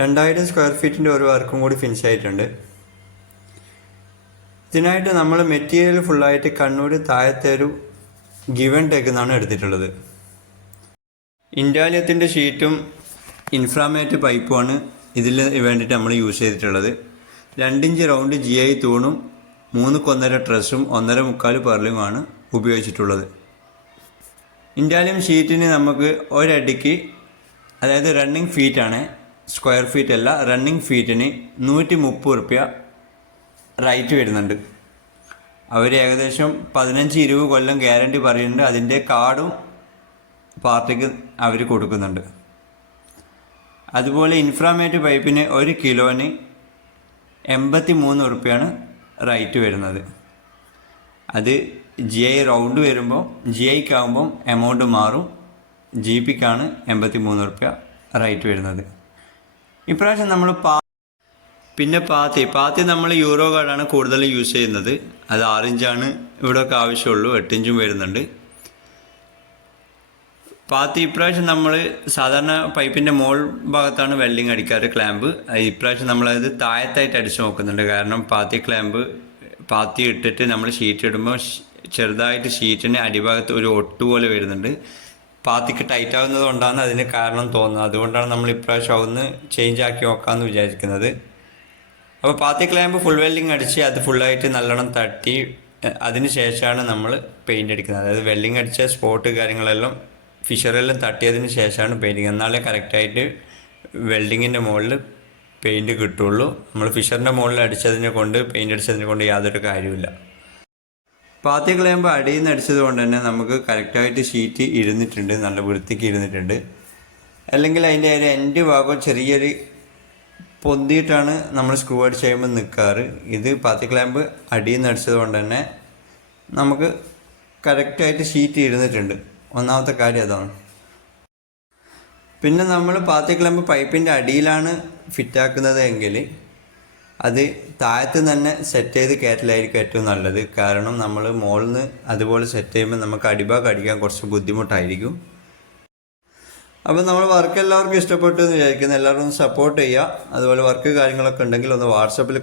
രണ്ടായിരം സ്ക്വയർ ഫീറ്റിന്റെ ഒരു വർക്കും കൂടി ഫിനിഷ് ആയിട്ടുണ്ട്. ഇതിനായിട്ട് നമ്മൾ മെറ്റീരിയൽ ഫുള്ളായിട്ട് കണ്ണൂർ താഴത്തെ ഒരു ഗിവൻ ടേക്ക് എന്നാണ് എടുത്തിട്ടുള്ളത്. ഇൻഡാലിയത്തിന്റെ ഷീറ്റും ഇൻഫ്രാമേറ്റ് പൈപ്പുമാണ് ഇതിൽ വേണ്ടിയിട്ട് നമ്മൾ യൂസ് ചെയ്തിട്ടുള്ളത്. രണ്ടിഞ്ച് റൗണ്ട് ജി ഐ തൂണും മൂന്ന് കൊന്നര ട്രസ്സും ഒന്നര മുക്കാൽ പെർലുമാണ് ഉപയോഗിച്ചിട്ടുള്ളത്. ഇൻഡാലിയം ഷീറ്റിന് നമുക്ക് ഒരടിക്ക് അതായത് റണ്ണിങ് ഫീറ്റാണ് സ്ക്വയർ ഫീറ്റ് അല്ല റണ്ണിങ് ഫീറ്റിന് നൂറ്റി മുപ്പത് റുപ്യ റൈറ്റ് വരുന്നുണ്ട്. അവർ ഏകദേശം പതിനഞ്ച് ഇരുപത് കൊല്ലം ഗ്യാരണ്ടി പറയുന്നുണ്ട് അതിന്റെ കാർഡും പാർട്ടിക്ക് അവർ കൊടുക്കുന്നുണ്ട്. അതുപോലെ ഇൻഫ്രാമേറ്റ് പൈപ്പിന് ഒരു കിലോന് എൺപത്തി മൂന്ന് ഉറുപ്പ്യാണ് റൈറ്റ് വരുന്നത്. അത് ജി ഐ റൗണ്ട് വരുമ്പോൾ ജി ഐക്കാവുമ്പം എമൗണ്ട് മാറും ജി പിക്കാണ് എൺപത്തി മൂന്ന് ഉറുപ്പ്യ റൈറ്റ് വരുന്നത്. ഇപ്രാവശ്യം നമ്മൾ പാ പിന്നെ പാത്തി. പാത്തി നമ്മൾ യൂറോ കാർഡാണ് കൂടുതലും യൂസ് ചെയ്യുന്നത്. അത് ആറിഞ്ചാണ് ഇവിടെയൊക്കെ ആവശ്യമുള്ളൂ. എട്ടിഞ്ചും വരുന്നുണ്ട്. പാത്തി ഇപ്രാവശ്യം നമ്മൾ സാധാരണ പൈപ്പിന്റെ മോൾ ഭാഗത്താണ് വെൽഡിങ് അടിക്കാറ് ക്ലാമ്പ്. ഇപ്രാവശ്യം നമ്മളത് താഴത്തായിട്ട് അടിച്ചു നോക്കുന്നുണ്ട്. കാരണം പാത്തി ക്ലാമ്പ് പാത്തി ഇട്ടിട്ട് നമ്മൾ ഷീറ്റ് ഇടുമ്പോൾ ചെറുതായിട്ട് ഷീറ്റിന് അടിഭാഗത്ത് ഒരു ഒട്ടുപോലെ വരുന്നുണ്ട്. പാത്തിക്ക് ടൈറ്റ് ആവുന്നത് കൊണ്ടാണ് അതിന് കാരണം തോന്നുന്നത്. അതുകൊണ്ടാണ് നമ്മൾ ഇപ്രാവശ്യം അതൊന്ന് ചേഞ്ച് ആക്കി നോക്കാമെന്ന് വിചാരിക്കുന്നത്. അപ്പോൾ പാത്തി ക്ലാമ്പ് ഫുൾ വെൽഡിങ് അടിച്ച് അത് ഫുള്ളായിട്ട് നല്ലോണം തട്ടി അതിന് ശേഷമാണ് നമ്മൾ പെയിന്റ് അടിക്കുന്നത് അതായത് വെൽഡിങ് അടിച്ച സ്പോട്ട് കാര്യങ്ങളെല്ലാം ഫിഷറെല്ലാം തട്ടിയതിന് ശേഷമാണ് പെയിന്റിങ് എന്നാലേ കറക്റ്റായിട്ട് വെൽഡിങ്ങിന്റെ മുകളിൽ പെയിന്റ് കിട്ടുള്ളൂ. നമ്മൾ ഫിഷറിന്റെ മുകളിൽ അടിച്ചതിനെ കൊണ്ട് പെയിന്റ് അടിച്ചതിനെ കൊണ്ട് യാതൊരു കാര്യമില്ല പാത്തി കളയുമ്പോൾ അടിയിൽ നിന്ന് അടിച്ചത് കൊണ്ട് തന്നെ നമുക്ക് കറക്റ്റായിട്ട് ഷീറ്റ് ഇരുന്നിട്ടുണ്ട് നല്ല വൃത്തിക്ക് ഇരുന്നിട്ടുണ്ട്. അല്ലെങ്കിൽ അതിന്റെ ഒരു എൻഡ് ഭാഗം ചെറിയൊരു പൊന്തിയിട്ടാണ് നമ്മൾ സ്ക്രൂ അടിച്ച് കഴിയുമ്പോൾ നിൽക്കാറ് ഇത് പാത്തി ക്ലാമ്പ് അടിയിൽ നിന്ന് അടിച്ചത് കൊണ്ട് തന്നെ നമുക്ക് കറക്റ്റായിട്ട് ഷീറ്റ് ഇരുന്നിട്ടുണ്ട്. ഒന്നാമത്തെ കാര്യം അതാണ്. പിന്നെ നമ്മൾ പാത്തി ക്ലാമ്പ് പൈപ്പിന്റെ അടിയിലാണ് ഫിറ്റാക്കുന്നത് എങ്കിൽ അത് താഴത്ത് തന്നെ സെറ്റ് ചെയ്ത് കയറ്റലായിരിക്കും ഏറ്റവും നല്ലത്. കാരണം നമ്മൾ മുകളിൽ നിന്ന് അതുപോലെ സെറ്റ് ചെയ്യുമ്പോൾ നമുക്ക് അടിഭാഗം അടിക്കാൻ കുറച്ച് ബുദ്ധിമുട്ടായിരിക്കും. അപ്പം നമ്മൾ വർക്ക് എല്ലാവർക്കും ഇഷ്ടപ്പെട്ടു എന്ന് വിചാരിക്കുന്നു. എല്ലാവരും സപ്പോർട്ട് ചെയ്യുക അതുപോലെ വർക്ക് കാര്യങ്ങളൊക്കെ ഉണ്ടെങ്കിൽ ഒന്ന് വാട്സപ്പിൽ